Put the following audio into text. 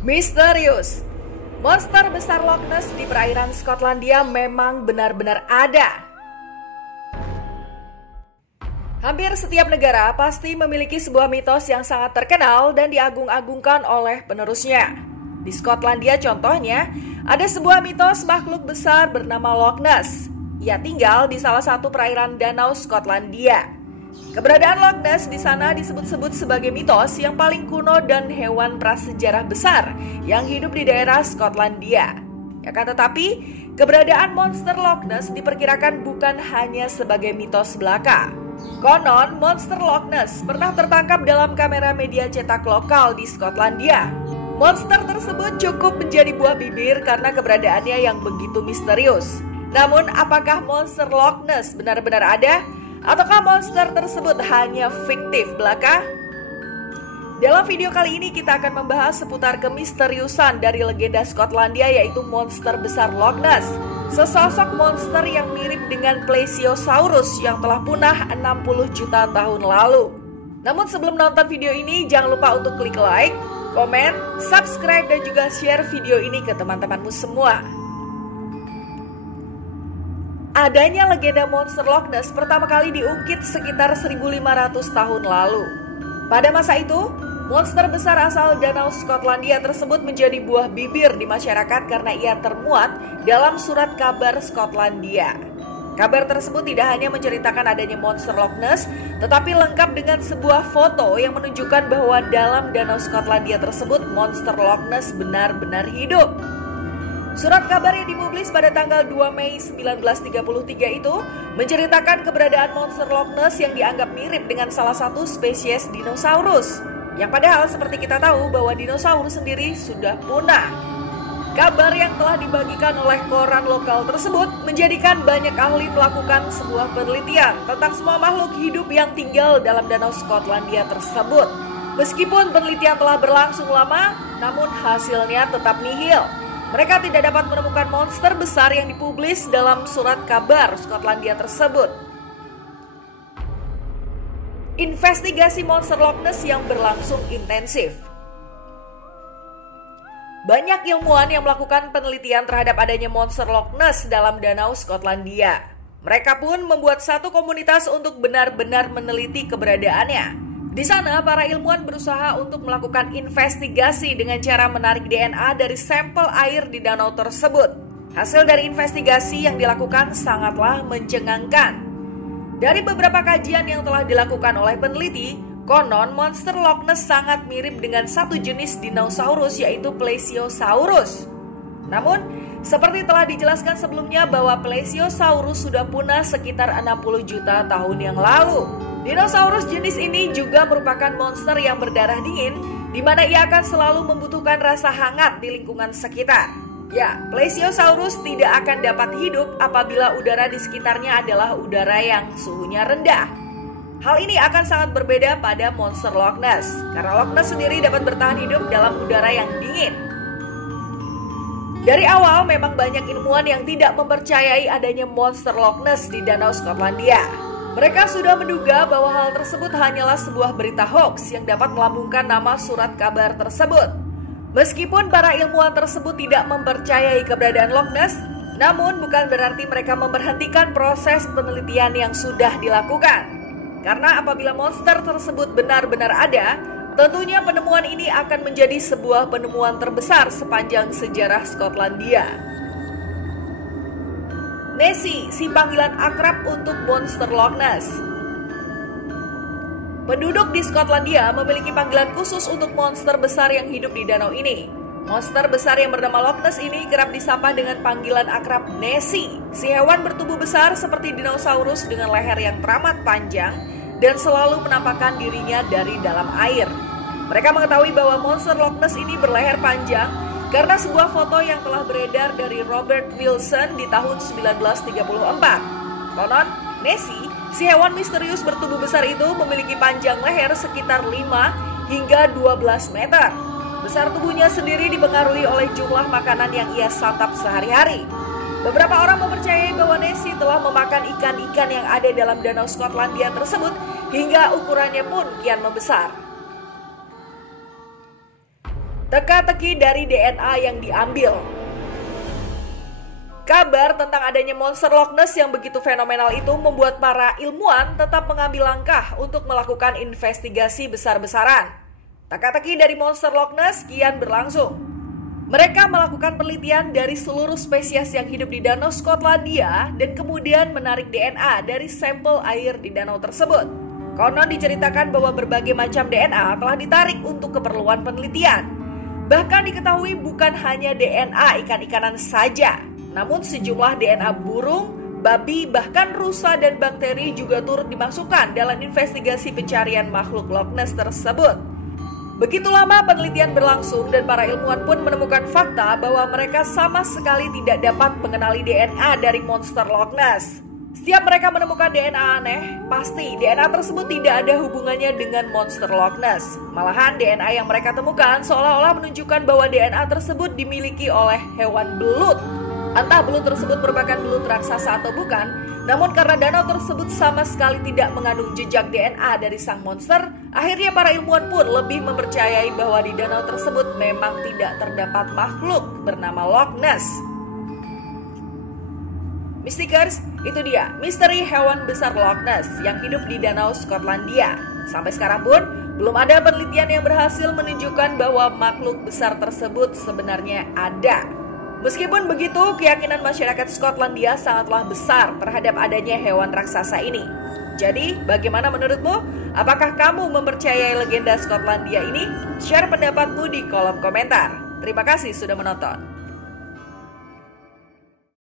Misterius. Monster besar Loch Ness di perairan Skotlandia memang benar-benar ada. Hampir setiap negara pasti memiliki sebuah mitos yang sangat terkenal dan diagung-agungkan oleh penerusnya. Di Skotlandia contohnya, ada sebuah mitos makhluk besar bernama Loch Ness. Ia tinggal di salah satu perairan danau Skotlandia. Keberadaan Loch Ness di sana disebut-sebut sebagai mitos yang paling kuno dan hewan prasejarah besar yang hidup di daerah Skotlandia. Akan tetapi, keberadaan monster Loch Ness diperkirakan bukan hanya sebagai mitos belaka. Konon, monster Loch Ness pernah tertangkap dalam kamera media cetak lokal di Skotlandia. Monster tersebut cukup menjadi buah bibir karena keberadaannya yang begitu misterius. Namun, apakah monster Loch Ness benar-benar ada? Ataukah monster tersebut hanya fiktif belaka? Dalam video kali ini kita akan membahas seputar kemisteriusan dari legenda Skotlandia yaitu monster besar Loch Ness. Sesosok monster yang mirip dengan Plesiosaurus yang telah punah 60 juta tahun lalu. Namun sebelum nonton video ini jangan lupa untuk klik like, komen, subscribe dan juga share video ini ke teman-temanmu semua. Adanya legenda monster Loch Ness pertama kali diungkit sekitar 1500 tahun lalu. Pada masa itu, monster besar asal danau Skotlandia tersebut menjadi buah bibir di masyarakat karena ia termuat dalam surat kabar Skotlandia. Kabar tersebut tidak hanya menceritakan adanya monster Loch Ness, tetapi lengkap dengan sebuah foto yang menunjukkan bahwa dalam danau Skotlandia tersebut monster Loch Ness benar-benar hidup. Surat kabar yang dipublis pada tanggal 2 Mei 1933 itu menceritakan keberadaan monster Loch Ness yang dianggap mirip dengan salah satu spesies dinosaurus. Yang padahal seperti kita tahu bahwa dinosaurus sendiri sudah punah. Kabar yang telah dibagikan oleh koran lokal tersebut menjadikan banyak ahli melakukan sebuah penelitian tentang semua makhluk hidup yang tinggal dalam danau Skotlandia tersebut. Meskipun penelitian telah berlangsung lama, namun hasilnya tetap nihil. Mereka tidak dapat menemukan monster besar yang dipublis dalam surat kabar Skotlandia tersebut. Investigasi monster Loch Ness yang berlangsung intensif. Banyak ilmuwan yang melakukan penelitian terhadap adanya monster Loch Ness dalam danau Skotlandia. Mereka pun membuat satu komunitas untuk benar-benar meneliti keberadaannya. Di sana, para ilmuwan berusaha untuk melakukan investigasi dengan cara menarik DNA dari sampel air di danau tersebut. Hasil dari investigasi yang dilakukan sangatlah mencengangkan. Dari beberapa kajian yang telah dilakukan oleh peneliti, konon monster Loch Ness sangat mirip dengan satu jenis dinosaurus yaitu Plesiosaurus. Namun, seperti telah dijelaskan sebelumnya bahwa Plesiosaurus sudah punah sekitar 60 juta tahun yang lalu. Dinosaurus jenis ini juga merupakan monster yang berdarah dingin, di mana ia akan selalu membutuhkan rasa hangat di lingkungan sekitar. Ya, Plesiosaurus tidak akan dapat hidup apabila udara di sekitarnya adalah udara yang suhunya rendah. Hal ini akan sangat berbeda pada monster Loch Ness, karena Loch Ness sendiri dapat bertahan hidup dalam udara yang dingin. Dari awal memang banyak ilmuwan yang tidak mempercayai adanya monster Loch Ness di danau Skotlandia. Mereka sudah menduga bahwa hal tersebut hanyalah sebuah berita hoax yang dapat melambungkan nama surat kabar tersebut. Meskipun para ilmuwan tersebut tidak mempercayai keberadaan Loch Ness, namun bukan berarti mereka memberhentikan proses penelitian yang sudah dilakukan. Karena apabila monster tersebut benar-benar ada, tentunya penemuan ini akan menjadi sebuah penemuan terbesar sepanjang sejarah Skotlandia. Nessie, si panggilan akrab untuk monster Loch Ness. Penduduk di Skotlandia memiliki panggilan khusus untuk monster besar yang hidup di danau ini. Monster besar yang bernama Loch Ness ini kerap disapa dengan panggilan akrab Nessie, si hewan bertubuh besar seperti dinosaurus dengan leher yang teramat panjang dan selalu menampakkan dirinya dari dalam air. Mereka mengetahui bahwa monster Loch Ness ini berleher panjang karena sebuah foto yang telah beredar dari Robert Wilson di tahun 1934. Konon, Nessie, si hewan misterius bertubuh besar itu memiliki panjang leher sekitar 5 hingga 12 meter. Besar tubuhnya sendiri dipengaruhi oleh jumlah makanan yang ia santap sehari-hari. Beberapa orang mempercayai bahwa Nessie telah memakan ikan-ikan yang ada dalam danau Skotlandia tersebut hingga ukurannya pun kian membesar. Teka-teki dari DNA yang diambil. Kabar tentang adanya monster Loch Ness yang begitu fenomenal itu membuat para ilmuwan tetap mengambil langkah untuk melakukan investigasi besar-besaran. Teka-teki dari monster Loch Ness kian berlangsung. Mereka melakukan penelitian dari seluruh spesies yang hidup di Danau Skotlandia dan kemudian menarik DNA dari sampel air di danau tersebut. Konon diceritakan bahwa berbagai macam DNA telah ditarik untuk keperluan penelitian. Bahkan diketahui bukan hanya DNA ikan-ikanan saja, namun sejumlah DNA burung, babi, bahkan rusa dan bakteri juga turut dimasukkan dalam investigasi pencarian makhluk Loch Ness tersebut. Begitu lama penelitian berlangsung dan para ilmuwan pun menemukan fakta bahwa mereka sama sekali tidak dapat mengenali DNA dari monster Loch Ness. Setiap mereka menemukan DNA aneh, pasti DNA tersebut tidak ada hubungannya dengan monster Loch Ness. Malahan DNA yang mereka temukan seolah-olah menunjukkan bahwa DNA tersebut dimiliki oleh hewan belut. Entah belut tersebut merupakan belut raksasa atau bukan, namun karena danau tersebut sama sekali tidak mengandung jejak DNA dari sang monster, akhirnya para ilmuwan pun lebih mempercayai bahwa di danau tersebut memang tidak terdapat makhluk bernama Loch Ness. Mystikers, itu dia misteri hewan besar Loch Ness yang hidup di Danau Skotlandia. Sampai sekarang pun belum ada penelitian yang berhasil menunjukkan bahwa makhluk besar tersebut sebenarnya ada. Meskipun begitu, keyakinan masyarakat Skotlandia sangatlah besar terhadap adanya hewan raksasa ini. Jadi, bagaimana menurutmu? Apakah kamu mempercayai legenda Skotlandia ini? Share pendapatmu di kolom komentar. Terima kasih sudah menonton.